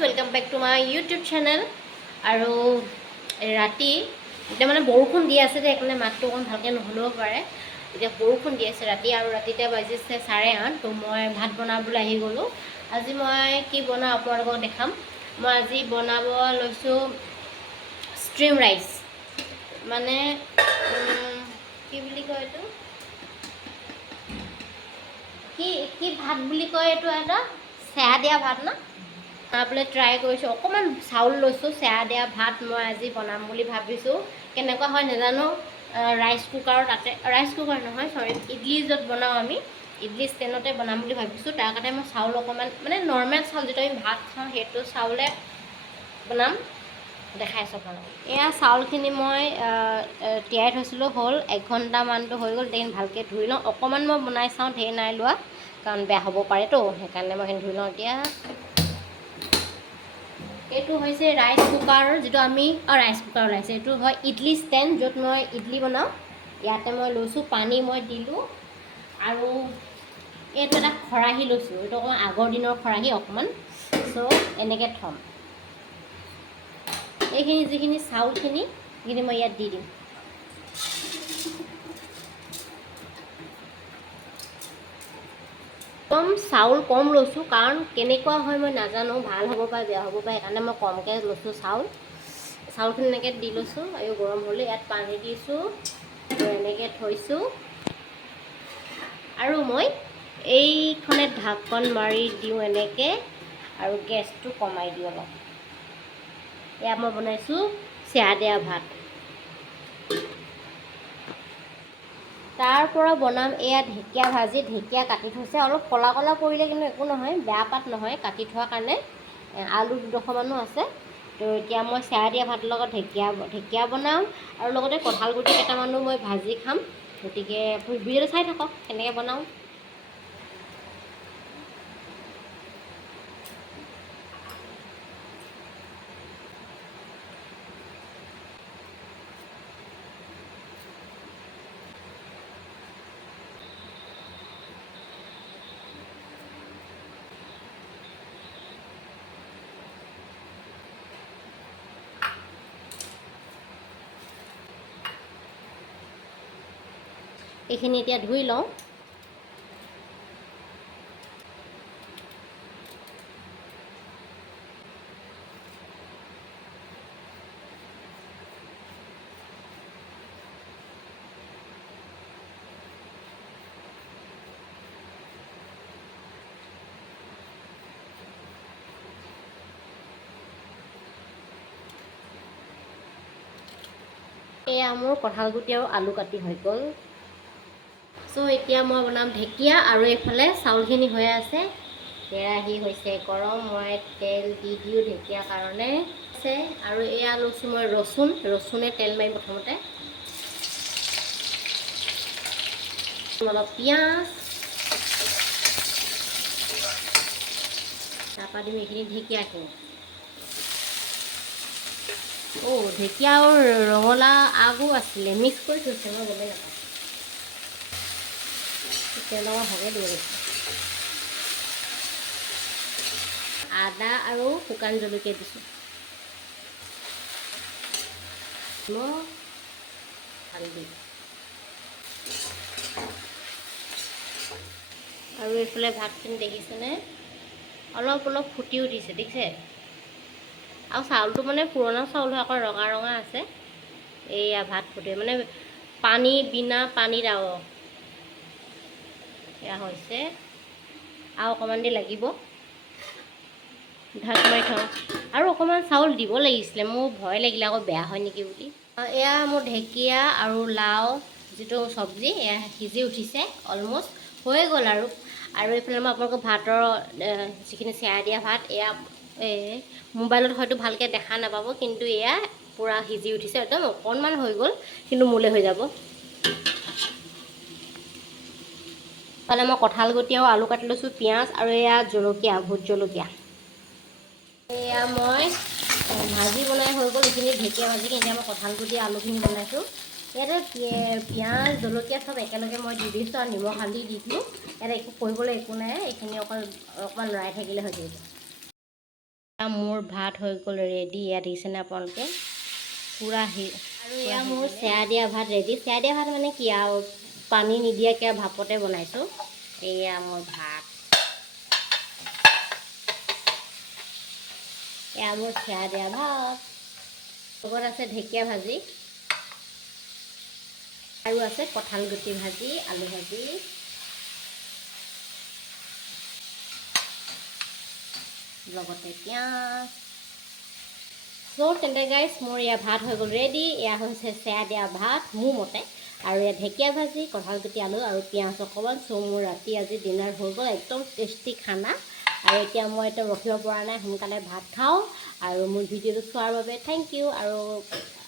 Welcome back to my YouTube channel. আৰু ৰাতি এতিয়া মানে বৰষুণ দি আছে যে সেইকাৰণে মাতটো অকণ ভালকৈ নহ'লেও পাৰে। এতিয়া বৰষুণ দি আছে ৰাতি আৰু ৰাতিতে বাজিছে 8:30। তো মই ভাত বনাবলৈ আহি গ'লোঁ। আজি মই কি বনাওঁ আপোনালোকক দেখাম। মই আজি বনাব লৈছোঁ ষ্ট্ৰীম ৰাইচ, মানে কি বুলি কয় এইটো, কি কি ভাত বুলি কয় এইটো, এটা চেৱা দিয়া ভাত ন, বনাবলৈ ট্ৰাই কৰিছোঁ। অকণমান চাউল লৈছোঁ, চেৱা দিয়া ভাত মই আজি বনাম বুলি ভাবিছোঁ। কেনেকুৱা হয় নাজানো। ৰাইচ কুকাৰৰ তাতে, ৰাইচ কুকাৰ নহয় চৰি, ইডলি য'ত বনাওঁ আমি ইডলি ষ্টেণ্ডতে বনাম বুলি ভাবিছোঁ। তাৰ কাৰণে মই চাউল অকণমান, মানে নৰ্মেল চাউল যিটো আমি ভাত খাওঁ সেইটো চাউলে বনাম, দেখাইছোঁ আপোনালোকক। এয়া চাউলখিনি মই তিয়াই থৈছিলোঁ, হ'ল 1 ঘণ্টামানটো হৈ গ'ল। তেন ভালকৈ ধুই লওঁ। অকণমান মই বনাই চাওঁ, ঢেৰ নাই লোৱা কাৰণ বেয়া হ'ব পাৰেতো, সেইকাৰণে মই সেইখিনি ধুই লওঁ। এতিয়া এইটো হৈছে ৰাইচ কুকাৰ, যিটো আমি ৰাইচ কুকাৰ ওলাইছে, এইটো হয় ইডলি ষ্টেণ্ড, য'ত মই ইডলি বনাওঁ। ইয়াতে মই লৈছোঁ পানী, মই দিলোঁ। আৰু এইটো এটা খৰাহী লৈছোঁ, এইটো অকণমান আগৰ দিনৰ খৰাহী অকণমান। চ' এনেকৈ থ'ম। এইখিনি যিখিনি চাউলখিনি সেইখিনি মই ইয়াত দি দিম। চাউল কম লৈছোঁ, কাৰণ কেনেকুৱা হয় মই নাজানো, ভাল হ'ব পাৰে বেয়া হ'ব পাৰে, সেইকাৰণে মই কমকৈ লৈছোঁ চাউলখিনি এনেকৈ দি লৈছোঁ। আৰু গৰম হ'লে ইয়াত পানী দিছোঁ আৰু এনেকৈ থৈছোঁ। আৰু মই এইখনে ঢাকন মাৰি দিওঁ এনেকৈ, আৰু গেছটো কমাই দিওঁ অলপ। এয়া মই বনাইছোঁ চেৱা দিয়া ভাত। তাৰ পৰা বনাম এয়া ঢেকীয়া ভাজি। ঢেকীয়া কাটি থৈছে, অলপ ক'লা ক'লা পৰিলে কিন্তু একো নহয়, বেয়া পাত নহয়, কাটি থোৱাৰ কাৰণে। আলু 2ডোখৰমানো আছে। তো এতিয়া মই চেৱা দিয়া ভাতৰ লগত ঢেকীয়া বনাম, আৰু লগতে কঁঠাল গুটি কেইটামানো মই ভাজি খাম। গতিকে ভিডিঅ'টো চাই থাকক কেনেকৈ বনাওঁ। এইখিনি এতিয়া ধুই লওঁ। এয়া মোৰ কঁঠাল গুটি আৰু আলু কাটি হৈ গ'ল। চ' এতিয়া মই বনাম ঢেকীয়া, আৰু এইফালে চাউলখিনি হৈ আছে। কেৰাহী হৈছে গৰম, মই তেল দি দিওঁ ঢেকীয়াৰ কাৰণে আছে। আৰু এয়া লৈছোঁ মই ৰচুনে তেল মাৰি প্ৰথমতে অলপ পিঁয়াজ, তাৰপৰা দিম এইখিনি ঢেকীয়াখিনি। ঢেকীয়া আৰু ৰঙালাও আগো আছিলে, মিক্স কৰি থৈছে, মই গমেই নাপাওঁ। তেলৰ ভাগে দিব গৈছে। আদা আৰু শুকান জলকীয়া দিছোঁ, হালধি। আৰু এইফালে ভাতখিনি দেখিছেনে, অলপ অলপ ফুটি উঠিছে, দেখিছে। আৰু চাউলটো মানে পুৰণা চাউল হয়, আকৌ ৰঙা ৰঙা আছে। এইয়া ভাত ফুটে, মানে পানী বিনা পানীত। আৰু এয়া হৈছে, আৰু অকণমান দেৰি লাগিব, ঢাক মাৰি থওঁ। আৰু অকণমান চাউল দিব লাগিছিলে, মোৰ ভয় লাগিলে আকৌ বেয়া হয় নেকি বুলি। এয়া মোৰ ঢেকীয়া আৰু লাও যিটো চব্জি, এয়া সিজি উঠিছে, অলমষ্ট হৈ গ'ল। আৰু এইফালে মই আপোনালোকক ভাতৰ যিখিনি চেৱা দিয়া ভাত, এয়া মোবাইলত হয়তো ভালকৈ দেখা নাপাব, কিন্তু এয়া পূৰা সিজি উঠিছে, একদম অকণমান হৈ গ'ল, কিন্তু মোলে হৈ যাব। ইফালে মই কঁঠাল গুটি আৰু আলু কাটি লৈছোঁ, পিঁয়াজ আৰু এয়া জলকীয়া, ভোট জলকীয়া। এয়া মই ভাজি বনাই হৈ গ'ল এইখিনি, ঢেকীয়া ভাজিখিনি। এতিয়া মই কঁঠাল গুটি আলুখিনি বনাইছোঁ। ইয়াতে পিঁয়াজ জলকীয়া চব একেলগে মই দি দিছোঁ, আৰু নিমখ হালধি দি দিলোঁ। ইয়াতে একো কৰিবলৈ একো নাই, এইখিনি অকণমান লৰাই থাকিলে হৈ যাব। মোৰ ভাত হৈ গ'ল ৰেডি। ইয়াত দেখিছেনে আপোনালোকে পূৰা আৰু এয়া মোৰ চেয়া দিয়া ভাত ৰেডি। চেয়া দিয়া ভাত মানে কি আৰু পানী নিদিয়াকৈ ভাপতে বনাইছোঁ। এয়া মোৰ ভাত, এয়া মোৰ চেয়া দিয়া ভাত। লগত আছে ঢেকীয়া ভাজি আৰু আছে কঁঠাল গুটি ভাজি, আলু ভাজি, লগতে পিঁয়াজ। চ' তেন্তে গাইজ মোৰ এয়া ভাত হৈ গ'ল ৰেডি। এয়া হৈছে চেয়া দিয়া ভাত মোৰ মতে, আৰু এয়া ঢেকীয়া ভাজি, কঁঠাল গুটি, আলু আৰু পিঁয়াজ অকণমান। চ' মোৰ ৰাতি আজি ডিনাৰ হৈ গ'ল, একদম টেষ্টি খানা। আৰু এতিয়া মই ৰখিব পৰা নাই, সোনকালে ভাত খাওঁ। আৰু মোৰ ভিডিঅ'টো চোৱাৰ বাবে থেংক ইউ। আৰু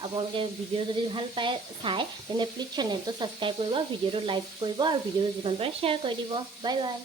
আপোনালোকে ভিডিঅ' যদি ভাল পায় চাই তেন্তে প্লিজ চেনেলটো ছাবস্ক্ৰাইব কৰিব, ভিডিঅ'টো লাইক কৰিব আৰু ভিডিঅ'টো যিমান পাৰে শ্বেয়াৰ কৰি দিব। Bye bye.